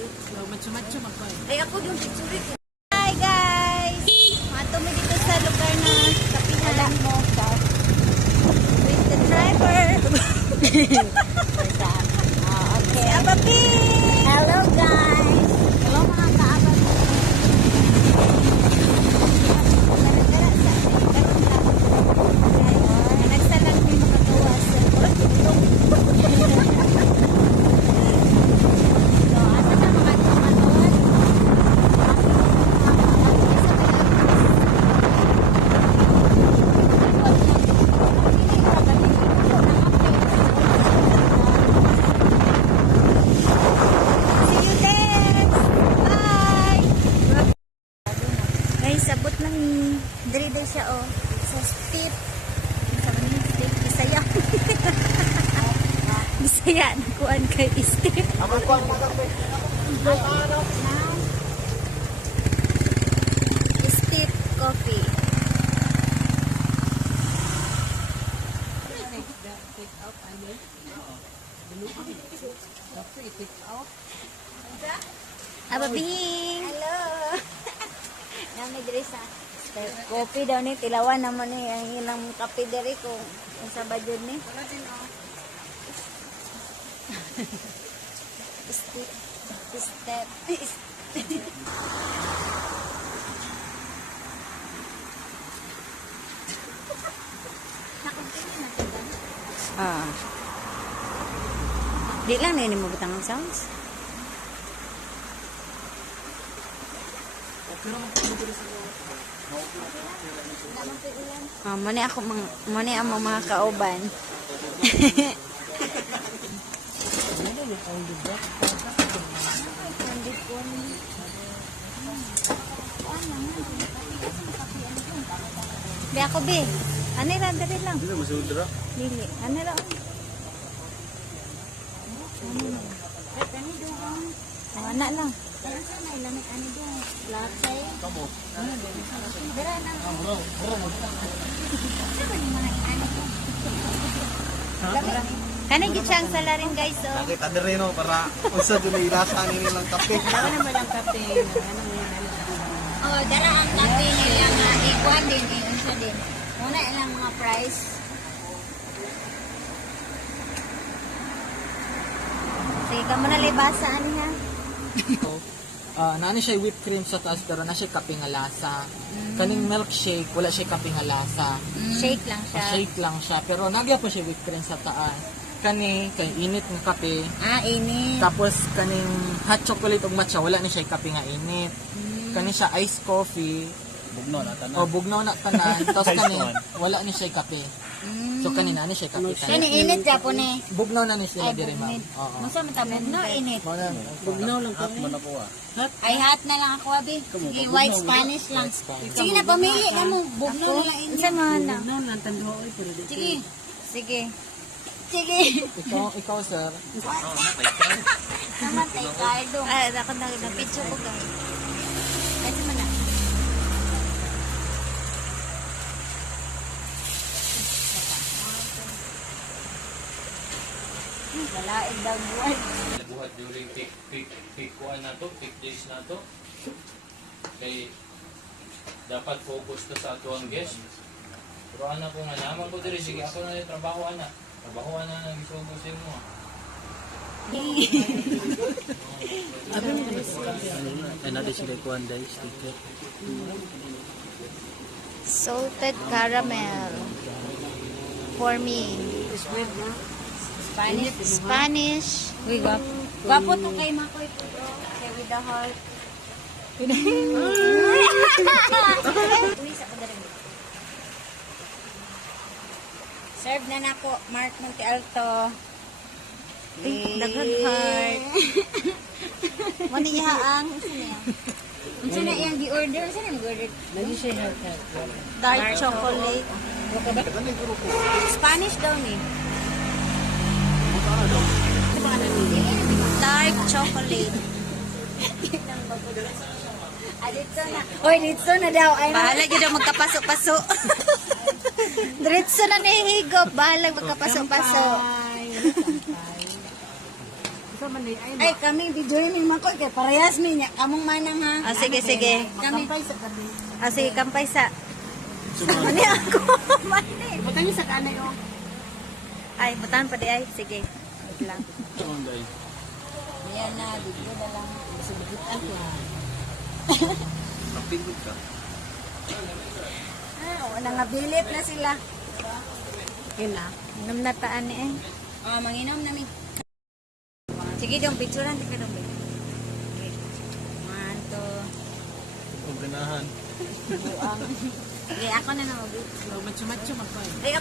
Macho-macho magkoy. Ay, ako yung picture ko. Hi guys! Matumi dito sa lugar na kapihalan mo. With the driver. Okay. Si Ababi! Hello guys! Hello mga ka-Ababi. Nagsalang din makatuwa sa sabot ng diri siya oh sa steep sa maning steep Bisaya Bisaya nakuan kay steep steep coffee Ababing hello Nami diri sa kopi daw ni tilawan naman ni ang ilang kape diri ko sa budget ni. Step. Di lang na mo butang ang sounds. Mani ako mani ang mga kauban. Di ako be. Ano ra dali lang. Dili masudra. Dili. Ano ra? Ana lang. Kanin gitsang sala rin guys oh. Nakita na rin oh, para unsa dun ilasa nilang kape. Ano naman ang kape? Oh, dara ang kape nila nga ikuan din unsa din. Muna ilang mga price. Sige ka muna libasa ani ha. Nani siya whipped cream sa taas pero na siya kape nga lasa. Kaning milkshake wala siya kape nga lasa. Shake lang siya. Shake lang siya pero nagya pa siya whipped cream sa taas. Kay init nga kape. Init. Tapos kaning hot chocolate ug matcha wala ni siya kape nga init. Kani siya iced coffee. Bugnaw na tanan. Bugnaw na tanan. Tapos kani wala ni siya kape. So kanina ni siya kape. Kani init Japon eh. Bugnaw na ni siya diri ma'am. Oo. Masa man ta bugnaw init. Bugnaw lang At man ako Ay hot na lang ako abi. Sige, white Spanish lang. Sige na pamili ka mo. Bugnaw na lang init. Sa mga na. Bugnaw lang tanduho oy pero Sige. Sige. Sige. Ikaw sir. Namatay Cardo. Ay, ako na picture ko guys. Kasi man na. Walain daw buwan. Buhat during peak kuan na to, peak days na to. Kay dapat focus to sa ato ang guest. Pero ana ko nga naman ko diri sige ako na trabaho ana. Trabaho ana nang gisugusin mo. Another sila kuan dai sticker. Salted caramel. For me. Spanish. Uy, guwapo to kay Makoy po. Kay with the heart. Serve na na po. Mark Monte Alto. Daghang heart. Mani niya ang Unsa na iyang gi-order? Unsa na mag-order? Lagi siya Dark chocolate. Spanish daw ni. Dark chocolate. Dito na. Oy, dito na daw. Bahala dyan daw magkapaso-paso. Diretso na nahihigop. Bahala magkapaso-paso. Ay, kami video ni Makoy kay parehas mi niya. Kamong manang ha. Sige, sige. Kami. Sige, kampay sa. Mani ako. Mani. Butang sa kanay oh. Ay, butahan pa di ay. Sige. Wait lang. Yan na, video na lang. Subukitan ko ha. Kapindot ka. Nangabilit na sila. Yun na. Inom na taan ni eh. Manginom namin. Sige dong, picturean ka dong. Okay. 1, 2. Kung ganahan. Sige, ako na na mag-video. Macho-macho magpay. Ay,